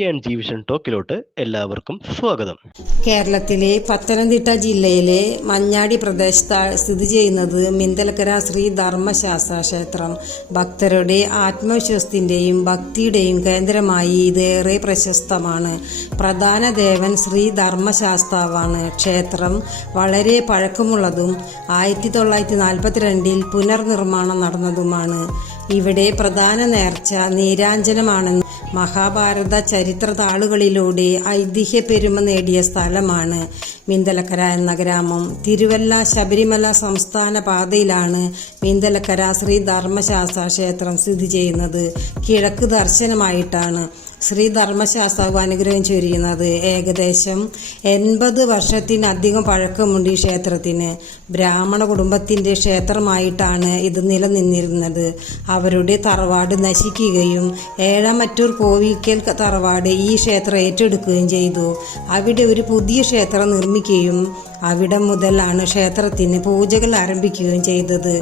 G&G vision ടോക്കിലോട്ട് എല്ലാവർക്കും സ്വാഗതം. കേരളത്തിലെ പത്തനംതിട്ട ജില്ലയിലെ മഞ്ഞാടി പ്രദേശത്ത് സ്ഥിതി ചെയ്യുന്നത് മിന്തലക്കര ശ്രീ ധർമ്മശാസ്ത്ര ക്ഷേത്രം. ഭക്തരുടെ ആത്മവിശ്വാസത്തിന്റെയും ഭക്തിയുടെയും കേന്ദ്രമായി ഇത് ഏറെ പ്രശസ്തമാണ്. പ്രധാന ദേവൻ ശ്രീ ധർമ്മശാസ്താവാണ്. ക്ഷേത്രം വളരെ പഴക്കമുള്ളതും 1942 പുനർനിർമ്മാണം നടന്നതുമാണ്. ഇവിടെ പ്രധാന നേർച്ച നീരാഞ്ജനമാണെന്ന് മഹാഭാരത ചരിത്ര താളുകളിലൂടെ ഐതിഹ്യ പെരുമ നേടിയ സ്ഥലമാണ് മിന്തലക്കര എന്ന ഗ്രാമം. തിരുവല്ല ശബരിമല സംസ്ഥാന പാതയിലാണ് മിന്തലക്കര ശ്രീ ധർമ്മശാസ്ത്ര ക്ഷേത്രം സ്ഥിതി ചെയ്യുന്നത്. കിഴക്ക് ദർശനമായിട്ടാണ് ശ്രീ ധർമ്മശാസ്താവ് അനുഗ്രഹം ചൊരിയുന്നത്. ഏകദേശം 80 വർഷത്തിനധികം പഴക്കമുണ്ട് ഈ ക്ഷേത്രത്തിന്. ബ്രാഹ്മണ കുടുംബത്തിന്റെ ക്ഷേത്രമായിട്ടാണ് ഇത് നിലനിന്നിരുന്നത്. അവരുടെ തറവാട് നശിക്കുകയും ഏഴാമറ്റൂർ കോവിക്കൽ തറവാട് ഈ ക്ഷേത്രം ഏറ്റെടുക്കുകയും ചെയ്തു. അവിടെ ഒരു പുതിയ ക്ഷേത്രം നിർമ്മിക്കുകയും അവിടം മുതലാണ് ക്ഷേത്രത്തിന് പൂജകൾ ആരംഭിക്കുകയും ചെയ്തത്.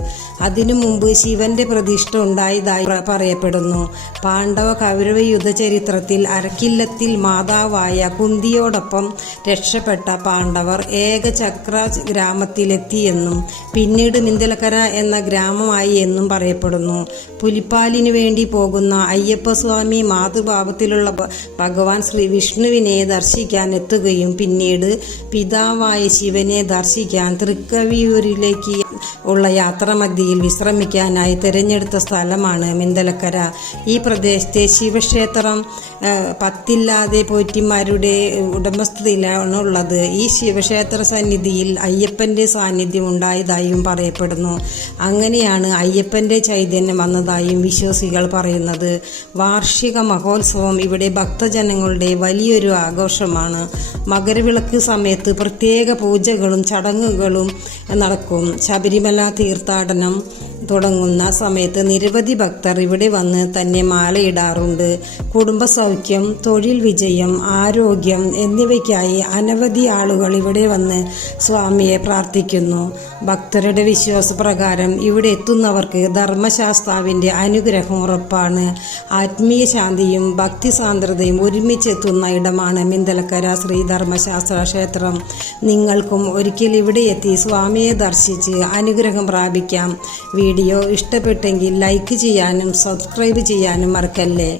അതിനു മുമ്പ് ശിവന്റെ പ്രതിഷ്ഠ ഉണ്ടായതായി പറയപ്പെടുന്നു. പാണ്ഡവ കൗരവ യുദ്ധചരിത്രത്തിൽ അരക്കില്ലത്തിൽ മാതാവായ കുന്തിയോടൊപ്പം രക്ഷപ്പെട്ട പാണ്ഡവർ ഏകചക്ര ഗ്രാമത്തിലെത്തിയെന്നും പിന്നീട് മിന്തലക്കര എന്ന ഗ്രാമമായി എന്നും പറയപ്പെടുന്നു. പുലിപ്പാലിനു വേണ്ടി പോകുന്ന അയ്യപ്പസ്വാമി മാതൃഭാവത്തിലുള്ള ഭഗവാൻ ശ്രീ വിഷ്ണുവിനെ ദർശിക്കാൻ എത്തുകയും പിന്നീട് പിതാവായ ശിവനെ ദർശിക്കാൻ തൃക്കവിയൂരിലേക്ക് ഉള്ള യാത്രാമധ്യയിൽ വിശ്രമിക്കാനായി തിരഞ്ഞെടുത്ത സ്ഥലമാണ് മിന്തലക്കര. ഈ പ്രദേശത്തെ ശിവക്ഷേത്രം പത്തില്ലാതെ പോറ്റിമാരുടെ ഉടമസ്ഥതയിലാണ് ഉള്ളത്. ഈ ശിവക്ഷേത്ര സന്നിധിയിൽ അയ്യപ്പന്റെ സാന്നിധ്യം ഉണ്ടായതായും പറയപ്പെടുന്നു. അങ്ങനെയാണ് അയ്യപ്പന്റെ ചൈതന്യം വന്നതായും വിശ്വാസികൾ പറയുന്നത്. വാർഷിക മഹോത്സവം ഇവിടെ ഭക്തജനങ്ങളുടെ വലിയൊരു ആഘോഷമാണ്. മകരവിളക്ക് സമയത്ത് പ്രത്യേക പൂജകളും ചടങ്ങുകളും നടക്കും. ശബരിമല തീർത്ഥാടനം തുടങ്ങുന്ന സമയത്ത് നിരവധി ഭക്തർ ഇവിടെ വന്ന് തന്നെ മാലയിടാറുണ്ട്. കുടുംബസൗഖ്യം, തൊഴിൽ വിജയം, ആരോഗ്യം എന്നിവയ്ക്കായി അനവധി ആളുകൾ ഇവിടെ വന്ന് സ്വാമിയെ പ്രാർത്ഥിക്കുന്നു. ഭക്തരുടെ വിശ്വാസപ്രകാരം ഇവിടെ എത്തുന്നവർക്ക് ധർമ്മശാസ്താവിന്റെ അനുഗ്രഹം ഉറപ്പാണ്. ആത്മീയ ശാന്തിയും ഭക്തിസാന്ദ്രതയും ഒരുമിച്ചെത്തുന്ന ഇടമാണ് മിന്തലക്കര ശ്രീ ധർമ്മശാസ്ത്ര ക്ഷേത്രം. നിങ്ങൾക്കും ഒരിക്കൽ ഇവിടെ എത്തി സ്വാമിയെ ദർശിച്ച് അനുഗ്രഹം പ്രാപിക്കാം. വീഡിയോ ഇഷ്ടപ്പെട്ടെങ്കിൽ ലൈക്ക് ചെയ്യാനും സബ്സ്ക്രൈബ് ചെയ്യാനും മറക്കല്ലേ.